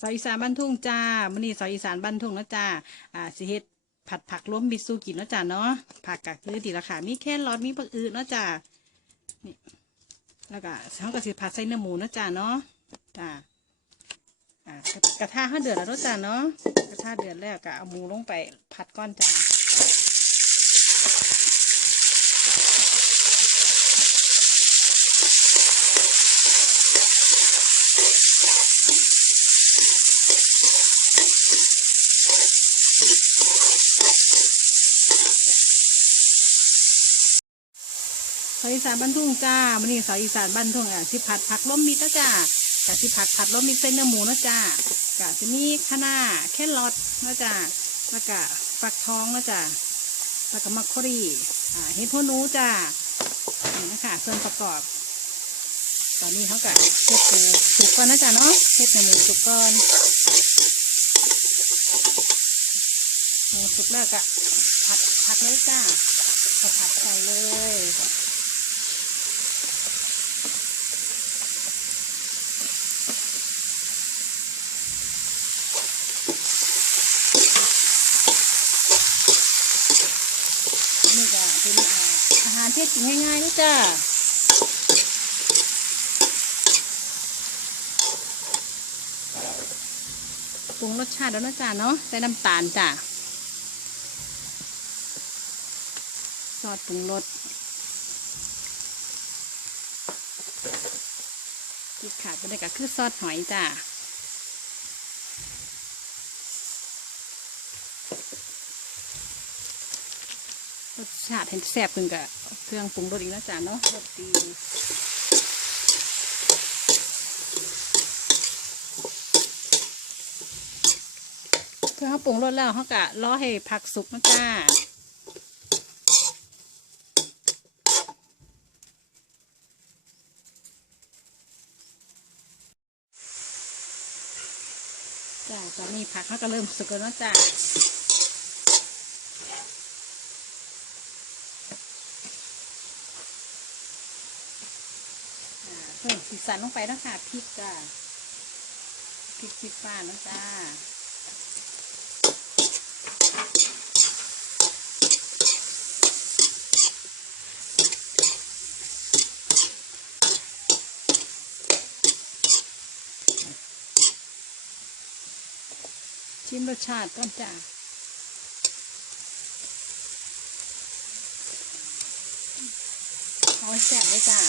สาวอีสานบ้านทุ่งจ้ามื้อนี้สาวอีสานบ้านทุ่งนะจ้าอ่าสิเฮ็ดผัดผักล้มบิซูกินเนาะจ้าเนาะผักกะคือดีละค่ะมีแค่รอดมีผักอืดเนาะจ้านี่แล้วก็เฮาก็สิผัดใส่เนื้อหมูเนาะจ้าเนาะจ้าอ่ากระทะเฮาเดือดแล้วเนาะจ้าเนาะกระทะเดือดแล้วก็เอาหมูลงไปผัดก้อนจ้า สาวอีสานบ้านทุ่งจ้าวันนี้สาวอีสานบ้านทุ่งอะสิผัดผักล้มมิดนะจ้ากะสิผัดผัดล้มมิดใส่เนื้อหมูนะจ้ากะจะมีคะน้าแค่รอทนะจ้าแล้วก็ฟักทองนะจ้าแล้วก็มักครีอ่าเห็ดหัวนูจ้านี่นะคะส่วนประกอบ ตอนนี้เขากะเฮ็ดปูสุกก่อนนะจ้าเนาะเฮ็ดเนื้อหมูสุกก่อนหมูสุกแล้วก็ผัดผักเลยจ้าก็ผัดใส่เลย นี่ก็ เป็นอ่าอาหารที่กินง่ายๆนะจ้าปรุงรสชาติแล้วนะจ้าเนาะใส่น้ำตาลจ้าซอสปรุงรสที่ขาดไปได้ก็คือซอสหอยจ้า รสชาติเห็นแซ่บขึ้นกับเครื่องปรุงรสอีกนะจ๊ะเนาะรสดีเพื่อเขาปรุงรสแล้วเขากะรอให้ผักสุกนะจ้าจ้าตอนนี้ผักเขาก็เริ่มสุกแล้วจ้า เพิ่มสีสันลงไปนะคะพริกจ้าพริกพริกฟ้านะจ้าชิมรสชาติก่อนจ้าเอาให้แซ่บเลยจ้า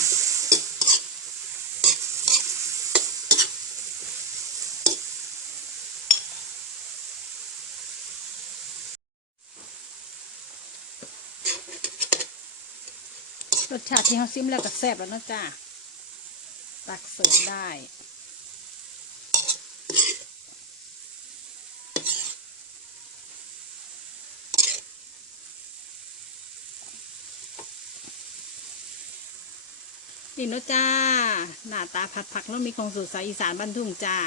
รสชาติที่เขาซิมแล้วก็แซ่บแล้วนะจ้าตักเสิร์ฟได้นี่เนาะจ้า หน้าตาผัดผักแล้วมีของสูตรสายอีสานบ้านทุ่งจ้า